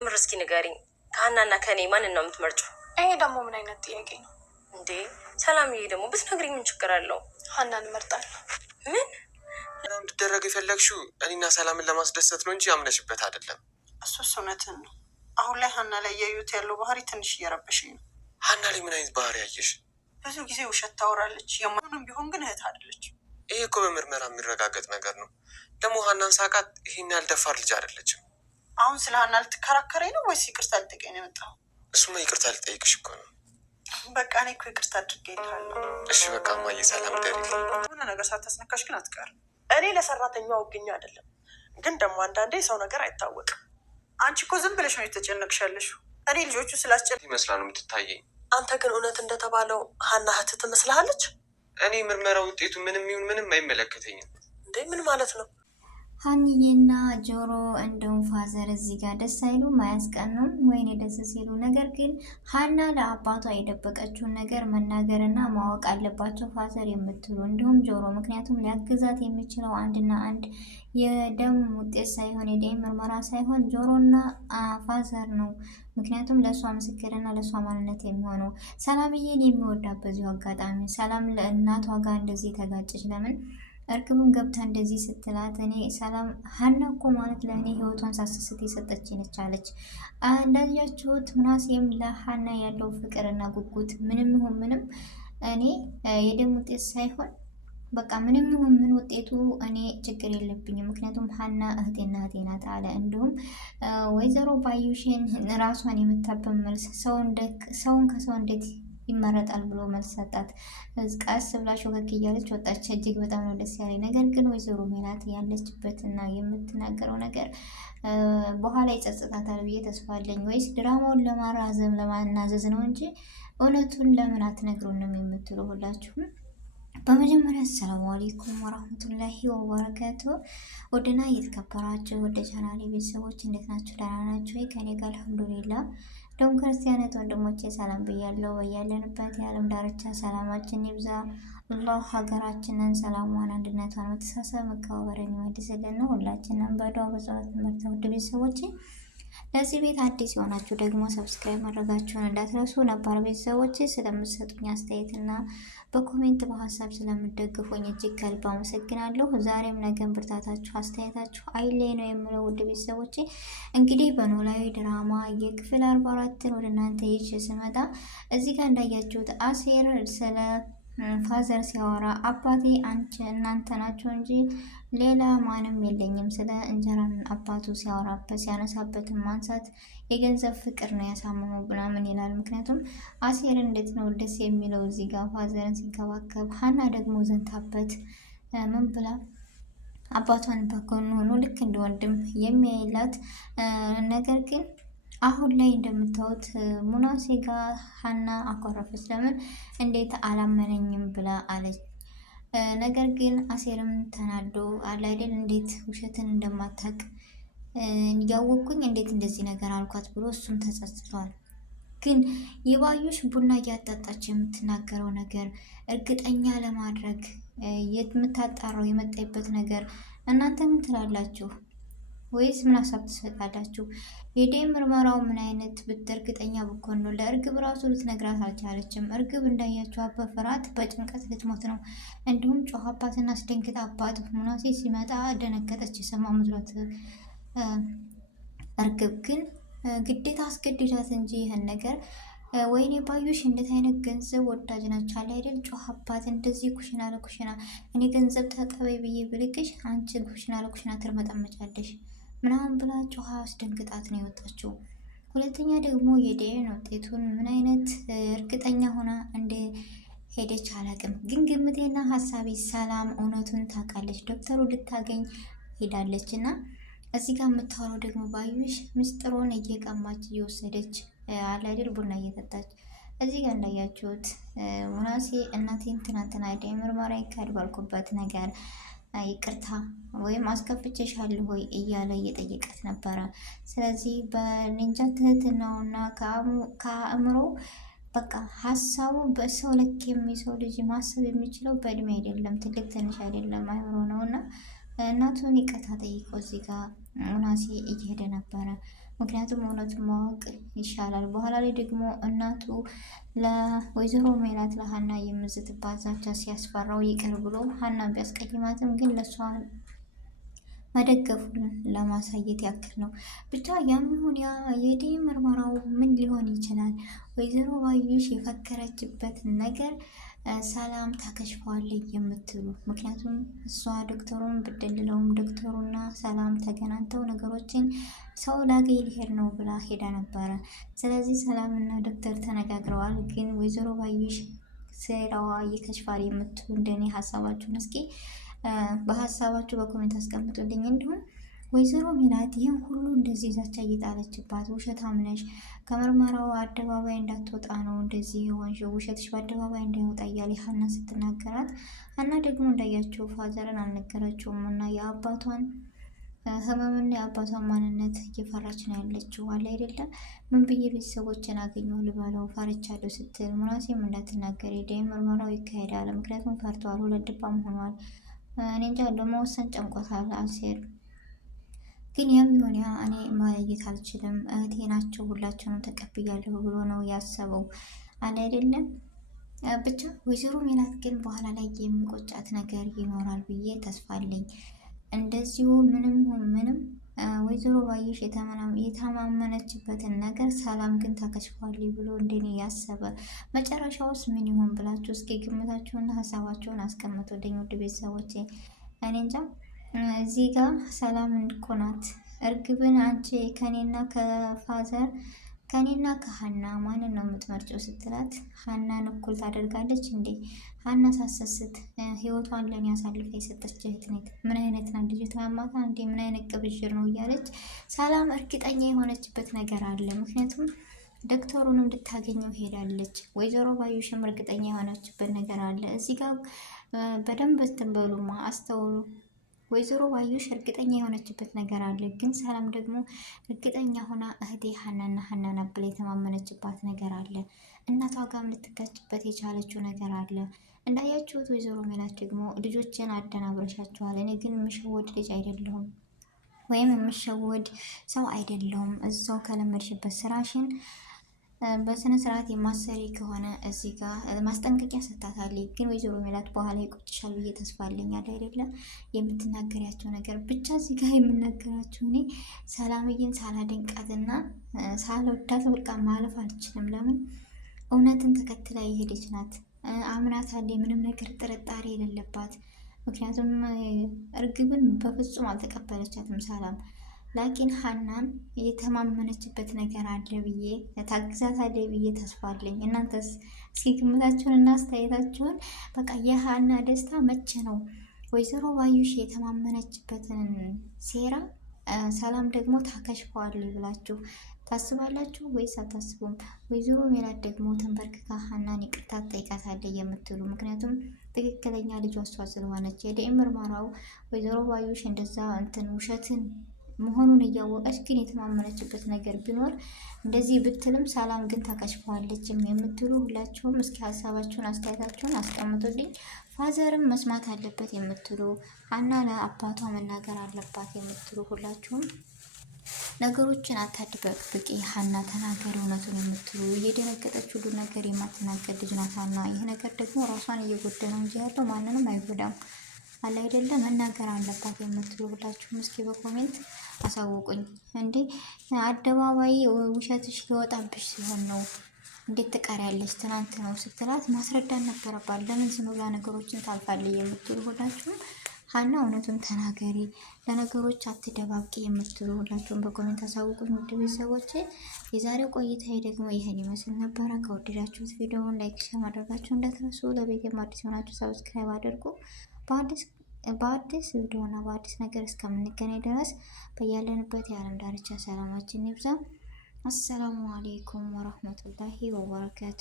ምርስኪ ንገሪኝ፣ ከሀናና ከኔ ማንን ነው የምትመርጪው? ይሄ ደግሞ ምን አይነት ጥያቄ ነው እንዴ? ሰላምዬ ደግሞ ብትነግሪኝ ምን ችግር አለው? ሀናን እመርጣለሁ። ምን እንድደረግ የፈለግሽው እኔና ሰላምን ለማስደሰት ነው እንጂ አምነሽበት አይደለም። እሱስ እውነትን ነው። አሁን ላይ ሀና ላይ እያዩት ያለው ባህሪ ትንሽ እየረበሽኝ ነው። ሀና ላይ ምን አይነት ባህሪ ያየሽ? ብዙ ጊዜ ውሸት ታወራለች። የማንም ቢሆን ግን እህት አይደለች። ይሄ እኮ በምርመራ የሚረጋገጥ ነገር ነው። ደግሞ ሀናን ሳቃት ይህን ያልደፋር ልጅ አይደለችም። አሁን ስለ ሀና ልትከራከረኝ ነው ወይስ ይቅርታ ልጠይቀኝ ነው የመጣው? እሱማ ይቅርታ ልጠይቅሽ እኮ ነው። በቃ እኔ እኮ ይቅርታ አድርጌልሃለሁ። እሺ በቃ እማዬ ሰላም ደሪ። የሆነ ነገር ሳታስነካሽ ግን አትቀርም። እኔ ለሰራተኛው ወግኛ አይደለም፣ ግን ደግሞ አንዳንዴ ሰው ነገር አይታወቅም። አንቺ እኮ ዝም ብለሽ ነው የተጨነቅሻለሽ። እኔ ልጆቹ ስላስጨነቁ ይመስላል የምትታየኝ። አንተ ግን እውነት እንደተባለው ሀና እህት ትመስልሃለች? እኔ ምርመራ ውጤቱ ምንም ይሁን ምንም አይመለከተኝም። እንዴ ምን ማለት ነው? ሀኒዬና ጆሮ እንደውም ፋዘር እዚህ ጋር ደስ አይሉም፣ አያስቀኑም። ወይኔ ደስ ሲሉ። ነገር ግን ሀና ለአባቷ የደበቀችውን ነገር መናገርና ማወቅ አለባቸው ፋዘር የምትሉ እንዲሁም ጆሮ። ምክንያቱም ሊያግዛት የሚችለው አንድና አንድ የደም ውጤት ሳይሆን የደም ምርመራ ሳይሆን ጆሮና ፋዘር ነው። ምክንያቱም ለእሷ ምስክርና ለእሷ ማንነት የሚሆነው ሰላምዬን የሚወዳት በዚሁ አጋጣሚ ሰላም ለእናቷ ጋር እንደዚህ ተጋጨች። ለምን እርግብም ገብታ እንደዚህ ስትላት እኔ ሰላም ሀና እኮ ማለት ለእኔ ህይወቷን ሳስስት የሰጠች ነች አለች። እንዳያችሁት ምናሴም ለሀና ያለው ፍቅርና ጉጉት ምንም ይሁን ምንም እኔ የደም ውጤት ሳይሆን በቃ ምንም ይሁን ምን ውጤቱ እኔ ችግር የለብኝም፣ ምክንያቱም ሀና እህቴና እህቴ ናት አለ። እንዲሁም ወይዘሮ ባዩሽን ራሷን የምታበብ መልስ ሰውን ከሰው እንዴት ይመረጣል ብሎ መልስ ሰጣት። ቀስ ብላ ሾከክ እያለች ወጣች። እጅግ በጣም ነው ደስ ያለኝ። ነገር ግን ወይዘሮ ሜላት ያለችበትና የምትናገረው ነገር በኋላ ይጸጽታታል ብዬ ተስፋ አለኝ። ወይስ ድራማውን ለማራዘም ለማናዘዝ ነው እንጂ እውነቱን ለምን አትነግሩንም የምትሉ ሁላችሁም በመጀመሪያ አሰላሙ አለይኩም ወራህመቱላሂ ወበረካቱ። ወደና እየተከበራችሁ ወደ ቻናሌ ቤተሰቦች እንዴት ናችሁ? ደህና ናችሁ? ከኔ ጋር አልሐምዱሊላህ። እንደውም ክርስቲያናት ወንድሞቼ ሰላም ብያለሁ። በያለንበት የዓለም ዳርቻ ሰላማችን ይብዛ። አላህ ሀገራችንን ሰላሟን፣ አንድነቷን፣ መተሳሰብ፣ መከባበርን ይመልስልን። ሁላችንም በዱዓ በጸሎት መርታ ውድ ቤተሰቦቼ ለዚህ ቤት አዲስ የሆናችሁ ደግሞ ሰብስክራይብ ማድረጋችሁን እንዳትረሱ። ነባር ቤተሰቦች ስለምትሰጡኝ አስተያየትና በኮሜንት በሀሳብ ስለምደግፉኝ እጅግ ከልብ አመሰግናለሁ። ዛሬም ነገን ብርታታችሁ አስተያየታችሁ አይለይ ነው የምለው ውድ ቤተሰቦች። እንግዲህ በኖላዊ ድራማ የክፍል 44ን ወደ እናንተ ይዤ ስመጣ እዚህ ጋር እንዳያችሁት አሴር ስለ ፋዘር ሲያወራ አባቴ እናንተ ናቸው እንጂ ሌላ ማንም የለኝም፣ ስለ እንጀራን አባቱ ሲያወራበት ሲያነሳበትን ማንሳት የገንዘብ ፍቅር ነው ያሳመመው ምናምን ይላል። ምክንያቱም አሴር እንዴት ነው ደስ የሚለው እዚህ ጋር ፋዘርን ሲንከባከብ፣ ሀና ደግሞ ዘንታበት ምን ብላ አባቷን በጎኑ ሆኖ ልክ እንደ ወንድም የሚያይላት ነገር ግን አሁን ላይ እንደምታዩት ሙናሴ ጋር ሀና አኮረፈች። ለምን እንዴት አላመነኝም ብላ አለች። ነገር ግን አሴርም ተናዶ አለ አይደል እንዴት ውሸትን እንደማታውቅ እያወቅኩኝ እንዴት እንደዚህ ነገር አልኳት ብሎ እሱም ተጸጽቷል። ግን የባዩሽ ቡና እያጣጣች የምትናገረው ነገር እርግጠኛ ለማድረግ የምታጣራው የመጣይበት ነገር እናንተ ምን ትላላችሁ? ወይስ ምን ሀሳብ ትሰጣላችሁ? የደም ምርመራው ምን አይነት እርግጠኛ ብኮን ነው? ለእርግብ ራሱ ልትነግራት አልቻለችም። እርግብ እንዳያቸው በፍርሃት በጭንቀት ልትሞት ነው። እንዲሁም ጮኸ አባትና አስደንግጣ አባት ሙናሴ ሲመጣ ደነገጠች የሰማ መስሏት። እርግብ ግን ግዴታ አስገድዳት እንጂ ይህን ነገር ወይኔ ባዩሽ እንዴት አይነት ገንዘብ ወዳጅ ናቸው አለ አይደል? ጮኸ አባት እንደዚህ ኩሽና ለኩሽና እኔ ገንዘብ ተቀበይ ብዬ ብልክሽ አንቺ ኩሽና ለኩሽና ትርመጠመጫለሽ ምናምን ብላ ጮኸ አስደንግጣት ነው የወጣችው። ሁለተኛ ደግሞ የዲኤንኤ ውጤቱን ምን አይነት እርግጠኛ ሆና እንደ ሄደች አላውቅም፣ ግን ግምቴና ሀሳቤ ሰላም እውነቱን ታውቃለች፣ ዶክተሩ ልታገኝ ሄዳለች እና እዚህ ጋር የምታወራው ደግሞ ባዩሽ ምስጢሩን እየቀማች እየወሰደች አለ አይደል ቡና እየጠጣች። እዚህ ጋር እንዳያችሁት ሙናሴ እናቴን ትናንትና የደም ምርመራ ይካሄድ ባልኩበት ነገር ይቅርታ ወይም አስከፍቼሻለሁ ሆይ እያለ እየጠየቀት ነበረ። ስለዚህ በኒንጃ ትህትናውና ከአእምሮ በቃ ሀሳቡ በሰው ልክ የሚሰው ልጅ ማሰብ የሚችለው በእድሜ አይደለም፣ ትልቅ ትንሽ አይደለም፣ አይምሮ ነው እና እናቱን ይቅርታ ጠይቀው እዚህ ጋር ሙናሴ እየሄደ ነበረ። ምክንያቱም እውነቱን ማወቅ ይሻላል። በኋላ ላይ ደግሞ እናቱ ለወይዘሮ ሜላት ለሀና የምዝትባት ዛቻ ሲያስፈራው ይቅር ብሎ ሀናን ቢያስቀይማትም ግን ለእሷ መደገፉን ለማሳየት ያክል ነው። ብቻ ያም ይሁን ያ የዲኤንኤ ምርመራው ምን ሊሆን ይችላል? ወይዘሮ ባዩሽ የፈከረችበት ነገር ሰላም ታከሽፈዋለች የምትሉ ምክንያቱም እሷ ዶክተሩን ብደልለውም ዶክተሩና ሰላም ተገናኝተው ነገሮችን ሰው ላገኝ ሊሄድ ነው ብላ ሄዳ ነበረ። ስለዚህ ሰላምና ዶክተር ተነጋግረዋል። ግን ወይዘሮ ባዩሽ ሴራዋ ይከሽፋል የምትሉ እንደኔ ሀሳባችሁን እስኪ በሀሳባችሁ በኮሜንት አስቀምጡልኝ። እንዲሁም ወይዘሮ ሜላት ይህን ሁሉ እንደዚህ ዛቻ እየጣለችባት ውሸታም ነሽ፣ ከምርመራው አደባባይ እንዳትወጣ ነው እንደዚህ የሆንሽው፣ ውሸትሽ በአደባባይ እንዳይወጣ እያለ ሀና ስትናገራት፣ ሀና ደግሞ እንዳያቸው ፋዘርን አልነገረችውም እና የአባቷን ህመምና የአባቷን ማንነት እየፈራች ነው ያለችው። አለ አይደለም ምን ብዬ ቤተሰቦችን አገኘው ልበለው ፈርቻለሁ ስትል ምናሴም እንዳትናገር የዲኤንኤ ምርመራው ይካሄዳል፣ ምክንያቱም ፈርተዋል፣ ሁለት ድባም ሆኗል። እኔ እንጃ ለመወሰን ጨንቆታል አሴር። ግን ያም ሆነ ያ እኔ ማየት አልችልም፣ እህቴ ናቸው ሁላቸውንም ተቀብያለሁ ብሎ ነው ያሰበው። አለ አይደለም ብቻ ወይዘሮ ሜላት ግን በኋላ ላይ የሚቆጫት ነገር ይኖራል ብዬ ተስፋ አለኝ። እንደዚሁ ምንም ወይዘሮ ባዩሽ የተማመነችበትን ነገር ሰላም ግን ታከሽፏል ብሎ እንደኔ ያሰበ መጨረሻውስ ምን ይሆን ብላችሁ እስኪ ግምታችሁና ሀሳባችሁን አስቀምጡልኝ ውድ ቤተሰቦቼ። እኔ እንጃ እዚህ ጋር ሰላም እኮ ናት እርግብን አንቺ ከኔና ከሀና ማንን ነው የምትመርጨው ስትላት ሀናን እኩል ታደርጋለች እንዴ? ሀና ሳሰስት ህይወቷን ለኔ አሳልፋ የሰጠች እህት ነች። ምን አይነት ናት ልጅቷ? ያማታ እንዴ? ምን አይነት ቅብዥር ነው እያለች ሰላም እርግጠኛ የሆነችበት ነገር አለ። ምክንያቱም ዶክተሩን እንድታገኘው ሄዳለች። ወይዘሮ ባዩሽም እርግጠኛ የሆነችበት ነገር አለ። እዚህ ጋር በደንብ ትንበሉማ አስተውሉ። ወይዘሮ ባዩሽ እርግጠኛ የሆነችበት ነገር አለ። ግን ሰላም ደግሞ እርግጠኛ ሆና እህቴ ሀናና ብላ የተማመነችባት ነገር አለ። እናቷ ጋርም ልትጋጭበት የቻለችው ነገር አለ። እንዳያችሁት ወይዘሮ ሜላት ደግሞ ልጆችን አደናብረሻቸዋል፣ እኔ ግን የምሸወድ ልጅ አይደለሁም ወይም የምሸወድ ሰው አይደለሁም፣ እዛው ከለመድሽበት ስራሽን በስነ ስርዓት የማሰሪ ከሆነ እዚህ ጋር ማስጠንቀቂያ ሰጥታታለች። ግን ወይዘሮ ሜላት በኋላ ይቆጭሻል ብዬ ተስፋ አለኝ። አይደለም የምትናገሪያቸው ነገር ብቻ እዚህ ጋር የምናገራቸው እኔ ሰላምዬን ሳላደንቃትና ሳልወዳት በቃ ማለፍ አልችልም። ለምን እውነትን ተከትላ የሄደች ናት። አምናታለች፣ ምንም ነገር ጥርጣሬ የሌለባት። ምክንያቱም እርግብን በፍጹም አልተቀበለቻትም ሰላም ላኪን ሀናን የተማመነችበት ነገር አለ ብዬ ታግዛታለች ብዬ ተስፋ አለኝ። እናንተስ እስኪ ግምታችሁን እና አስተያየታችሁን በቃ የሀና ደስታ መቼ ነው? ወይዘሮ ባዩሽ የተማመነችበትን ሴራ ሰላም ደግሞ ታከሽፈዋለች ብላችሁ ታስባላችሁ ወይስ አታስቡም? ወይዘሮ ሜላት ደግሞ ተንበርክካ ሀናን ይቅርታ ትጠይቃታለች የምትሉ ምክንያቱም ትክክለኛ ልጇ እሷ ስለሆነች የዲኤንኤ ምርመራው ወይዘሮ ባዩሽ እንደዛ ውሸትን መሆኑን እያወቀች ግን የተማመነችበት ነገር ቢኖር እንደዚህ ብትልም ሰላም ግን ታከሽፈዋለች የምትሉ ሁላችሁም እስኪ ሀሳባችሁን አስተያየታችሁን አስቀምጡልኝ። ፋዘርም መስማት አለበት የምትሉ ሀና ለአባቷ መናገር አለባት የምትሉ ሁላችሁም ነገሮችን አታድበቅብቂ ሀና ተናገር እውነቱን የምትሉ እየደነገጠች ሁሉ ነገር የማትናገር ልጅ ናት ሀና። ይህ ነገር ደግሞ ራሷን እየጎዳነው እንጂ ያለው ማንንም አይጎዳም። አለ አይደለም መናገር አለባት የምትሉ ሁላችሁም እስኪ በኮሜንት አሳውቁኝ። እንዴ አደባባይ ውሸትሽ ሊወጣብሽ ሲሆን ነው እንዴት ትቀሪያለሽ? ትናንት ነው ስትላት ማስረዳት ነበረባት። ለምን ዝም ብላ ነገሮችን ታልፋለች የምትሉ ሁላችሁም ሀና እውነቱን ተናገሪ፣ ለነገሮች አትደባብቂ የምትሉ ሁላችሁም በኮሜንት አሳውቁኝ። ውድ ቤተሰቦቼ የዛሬው ቆይታዬ ደግሞ ይህን ይመስል ነበረ። ከወደዳችሁት ቪዲዮውን ላይክ፣ ሼር ማድረጋችሁ እንዳትረሱ። ለቤቴም አዲስ የሆናችሁ ሰብስክራይብ አድርጉ። በአዲስ ቪዲዮና በአዲስ ነገር እስከምንገናኝ ድረስ በያለንበት የዓለም ዳርቻ ሰላማችን ይብዛ። አሰላሙ አሌይኩም ወረህመቱላሂ ወበረካቱ።